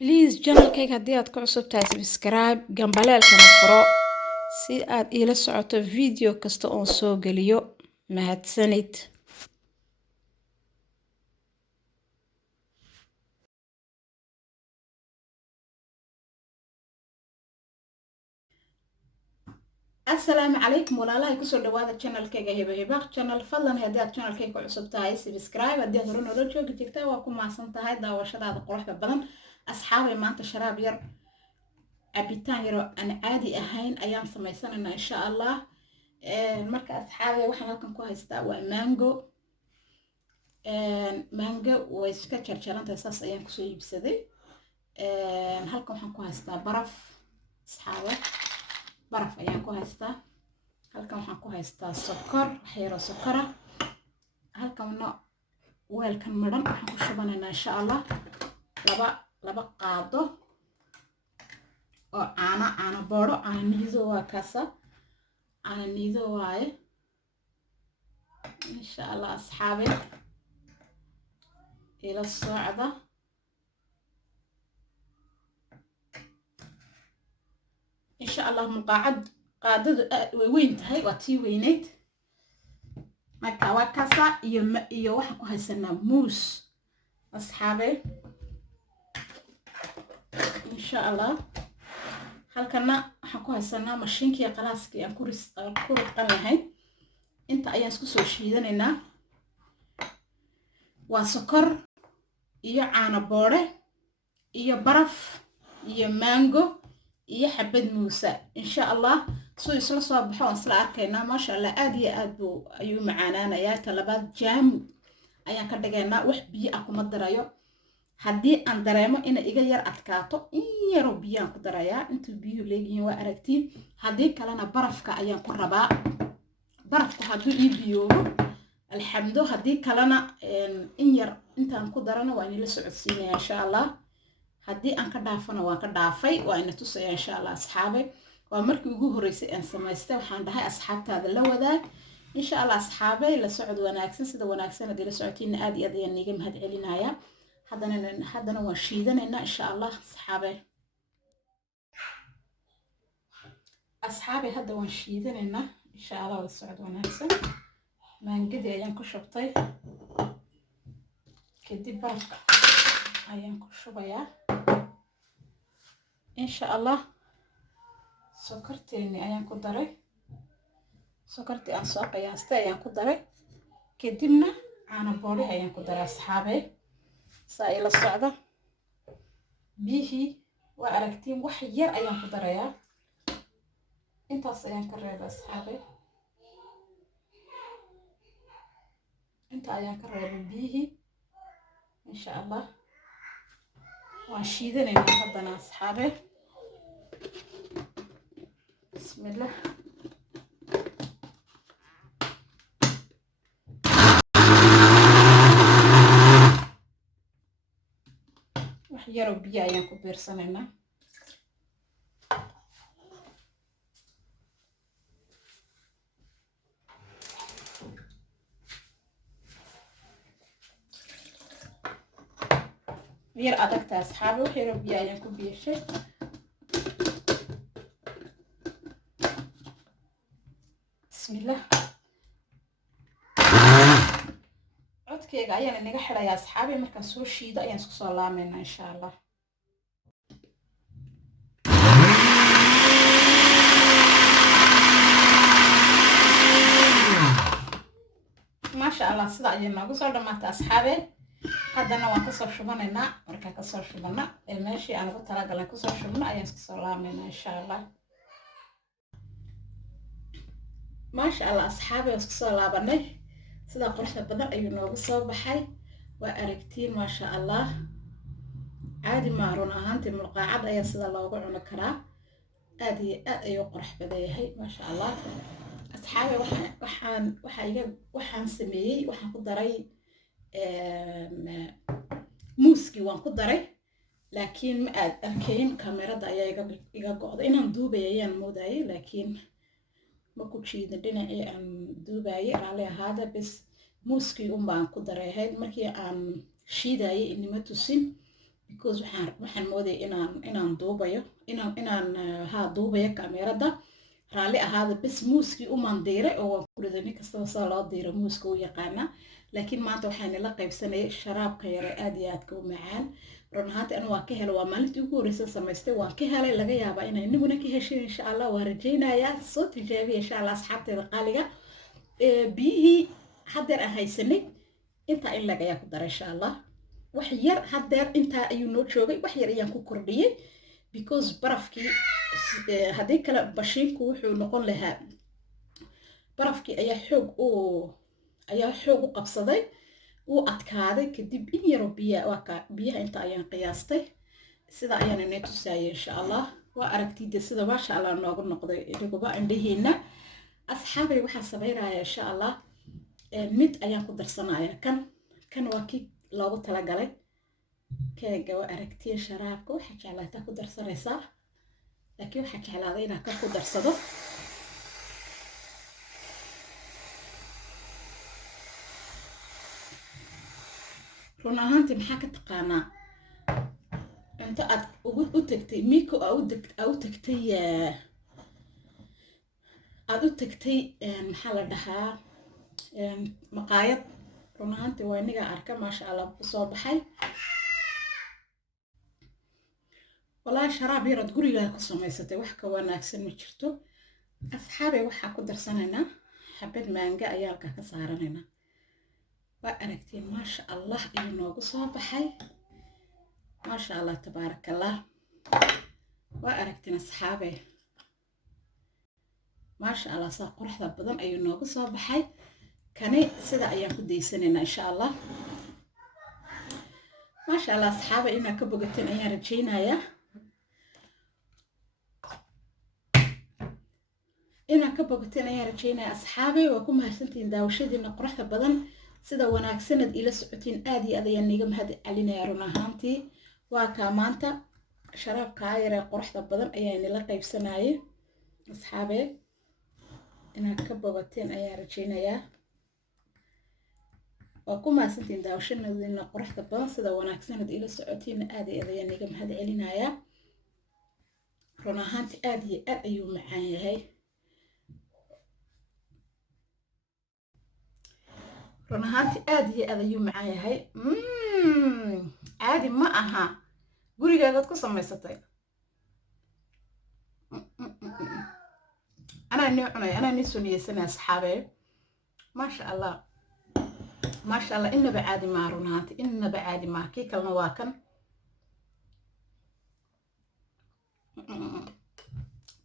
Please channelkayga haddii aad ku cusub tahay subscribe gambaleelkana furo si aad iila socoto video kasta oo soo geliyo. Mahadsanid. السلام عليكم ولا kusoo dhawaada channelkayga Hiba channel fadlan haddii aad channelkayga ku cusub tahay subscribe haddii aad hore noola joogi jirtaa waa ku maasan tahay daawashadaada quruxda badan asxaabay maanta sharaab yar cabitaan yar aan caadi ahayn ayaan sameysanaynaa insha Allah marka asxaabay waxaan halkan ku haystaa waa mango way iska jarjarantahay saas ayaan ku soo iibsaday halkan waxaan ku haystaa baraf asxaabay baraf ayaan ku haystaa halkan waxaan ku haystaa sokor waxyaro sokora halkanna weelkan madhan waxaan ku shubanaynaa insha Allah laba qaado oo caano booro caano niido waa kaasa caano niido waaye insha Allah asxaabay ila socda إن شاء الله مقاعد قادد وين واتي وينيت مركا وكاسا iyo waxa ku haysanaa moos asxaabay إن شاء الله halkana waxa ku haysanaa mashiinkii qalaaskii aan ku riqan lahayn inta ayaan isku soo shiidanaynaa waa sokor iyo caano boore iyo baraf iyo mango iyo xabad muusa insha Allah soo isla soo baxo isla arkayna ma sha Allah aad iyo aad buu ayuu macaanaanayaa talabaad jaam ayaan ka dhigaynaa wax biyo ah kuma darayo haddii aan dareemo in iga yar adkaato in yar biyo aan ku darayaa intuu biyo leeyihiin waa aragtiin haddii kalena barafka ayaan ku rabaa barafku hadduu ii biyoobo alxamdu haddii kalena in yar intaan ku darana waa in la socodsiinaya insha Allah haddii aan ka dhaafana waan ka dhaafay waa ina tusaya insha Allah asxaabay waa markii ugu horeysay aan samaystay waxaan dhahay asxaabtaada la wadaag insha Allah asxaabay la socod wanaagsan sida wanaagsan hadii la socotiin aad iyo aad ayaan niga mahad celinaya haddana waan shiidanaynaa insha Allah asxaabay hadda waan shiidanaynaa insha Allah la socod wanaagsan maangadi ayaan ku shubtay kadib barafka ayaan ku shubayaa إن شاء الله سكرتيني أيام كدري سكرتي أنساق يا أستاذ أيام كدري كدمنا أنا بوري أيام كدري أصحابي سائل الصعدة به وأركتين وحير أيام كدري يا أنت أصيان كريب أصحابي أنت أيام كريب به إن شاء الله وشيدنا نحضنا أصحابي بسم الله وحيرو بيا ينكو بيرسننا غير أدقت أصحابي وحيرو بيا ينكو بيرشي بسم الله عدكيغا أيان نيغا خيرايا أصحابي marka soo shiido ayaan isku soo laameynaa insha Allah ما شاء الله sida ayaan nagu soo dhamaatay asxaabe haddana waan ka soo shubanaynaa marka ka soo shubana meeshii aan ugu talagalay ku soo shubna ayaan isku soo laameynaa insha Allah ما شاء الله أصحابي وسكسوا لابني سدا قرحة بدر أيو نوغو صوبحي وأركتين ما شاء الله عادي ما رونا هانتي ملقاعد أيا سدا لوغو عنكرا آدي أيو قرح بدايهي ما شاء الله أصحابي وحان سميي وحان قدري موسكي وان قدري لكن ما أركين كاميرا دا أيا إيغا قوض إنان دوبي أيان موداي لكن ما كوشيد دينعي aan duubaayay raali ahaada bas muuskii baan ku daray markii aan shiidaayay inima tusin because waxaan mooday inaan duubayo inaan duubayo kaamirada raalli ahaada bas muuskii umaan diiray oo waan ku riday nin kastaba saa loo diiro muuska u yaqaana laakiin maanta waxaan ila qaybsanayay sharaabka yare aad iyo aadka u macaan run ahaantii anigu waan ka helay waa maalintii ugu horreysay samaystay waan ka helay laga yaabaa inay inaguna ka heshin insha allah waan rajaynayaa soo tijaabiya insha allah asxaabteeda qaaliga biyihii haddeer aan haysanay intaa in lag ayaa ku daray insha allah wax yar haddeer intaa ayuu noo joogay wax yar ayaan ku kordhiyey because barafkii haddii kale bashiinku wuxuu noqon lahaa barafkii ayaa xoog u qabsaday uu adkaaday kadib in yaro biyaha inta ayaan qiyaastay sida ayaan inay tusaayay insha allah waa aragtida sida maasha allah noogu noqday inaguba indhaheena asxaabay waxaa sameynaya insha allah mid ayaan ku darsanaya kan waa kii loogu talagalay keega waa aragtiya sharaabka waxaa jeclaataa ku darsanaysaa laakiin waxaa jeclaaday inaan kan ku darsado run ahaantii maxaa ka taqaanaa inta aad u tagtay miko aad u tagtay maxaa la dhahaa maqaayad run ahaantii waa iniga arka maasha allah ku soo baxay wallaahi sharaab yarad gurigaa ku samaysatay wax ka wanaagsan ma jirto asxaabay waxaa ku darsanaynaa xabad maanga ayaa halkaa ka saaranaynaa waa aragtiin maasha allah ayuu noogu soo baxay maasha allah tabaarakallah waa aragtiin asxaabay maasha allah saa quruxda badan ayuu noogu soo baxay kani sida ayaan ku daysanaynaa insha allah maasha allah asxaabay inaad ka bogateen ayaan rajaynayaa asxaabay waa ku mahadsantihiin daawashadiina quruxda badan sida wanaagsanad ila socotiin aad iyo aad ayaan niga mahad celinaya run ahaantii waa kaa maanta sharaabkaa yaree quruxda badan ayaa inila qaybsanayay asxaabee inaad ka bogateen ayaan rajaynayaa waa ku mahadsantihiin daawashadiina quruxda badan sida wanaagsanad ila socotiin aad iyo aad ayaan niga mahad celinayaa run ahaantii aad iyo aad ayuu macaan yahay run ahaantii aad iyo aad ayuu macaan yahay caadi ma aha gurigaagaad ku samaysatay anaa nii cunay anaa nii soo niyeysanay asxaabee maasha allah inaba caadi maa run ahaantii inaba caadi maa kii kalena waa kan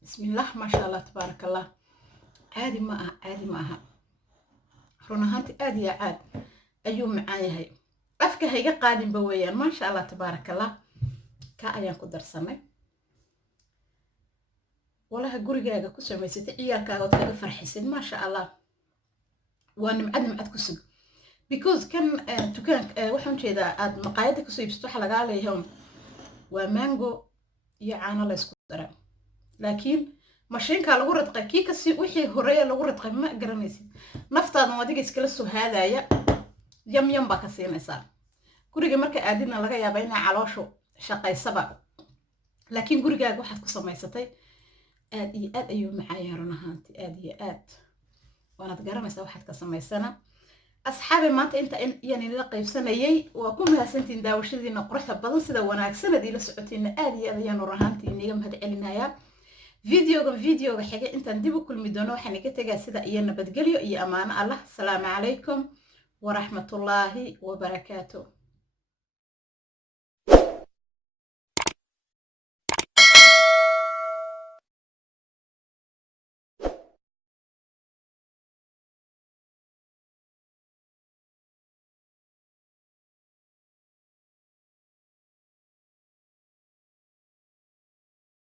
bismillah maasha allah tabaarakallah caadi ma aha run ahaantii aad iyo aad ayuu macaan yahay afka hayga qaadinba weeyaan maasha allah tabaarakallah ka ayaan ku darsanay walaha gurigaaga ku samaysatay ciyaalkaaga ood kaga farxisid maasha allah waa nimcad ku sug because kan dukaanka waxaan jeedaa aad maqaayada kasoo iibsato waxa lagaa leeyahay waa mango iyo caano la isku dara laakiin mashiinka lagu radqay kii kasii wixii horeeya lagu radqay ma garanaysid naftaadan adiga iskala soo haadaya yam baa ka siinaysaa guriga marka aadina laga yaaba inay calooshu shaqaysaba laakiin gurigaaga waxaad ku samaysatay aad iyo aad ayuu macaan run ahaantii aad iyo aad waanaad garanaysaa waxaad ka samaysana asxaabi maanta inta iyaan ila qaybsanayay waa ku mahadsantiin daawashadiina quruxda badan sida wanaagsanad ila socotiina aad iyo aad ayaan run ahaantii iniga mahad celinayaa فيديوغا حاجة انت نديبو كل ميدونو حنكتاقا سيدا إيا نبتقليو إيا أمان الله السلام عليكم ورحمة الله وبركاته.